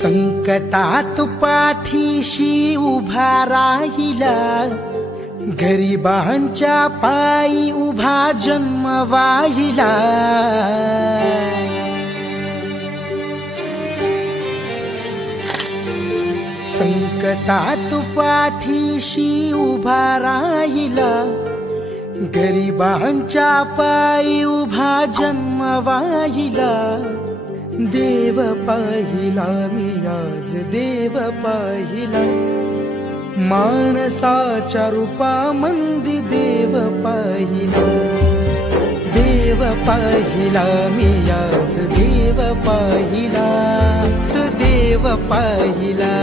संकटात पाठीशी उभा राहिला, गरिबांच्या पायी उभा जन्म वाहिला। संकटात पाठीशी उभा राहिला, गरिबांच्या पायी उभा जन्म वाहिला। देव पाहिला मी आज देव पाहिला, माणसाच्या रूपामंदी देव पाहिला। देव पाहिला मी आज देव पाहिला, तो देव पाहिला।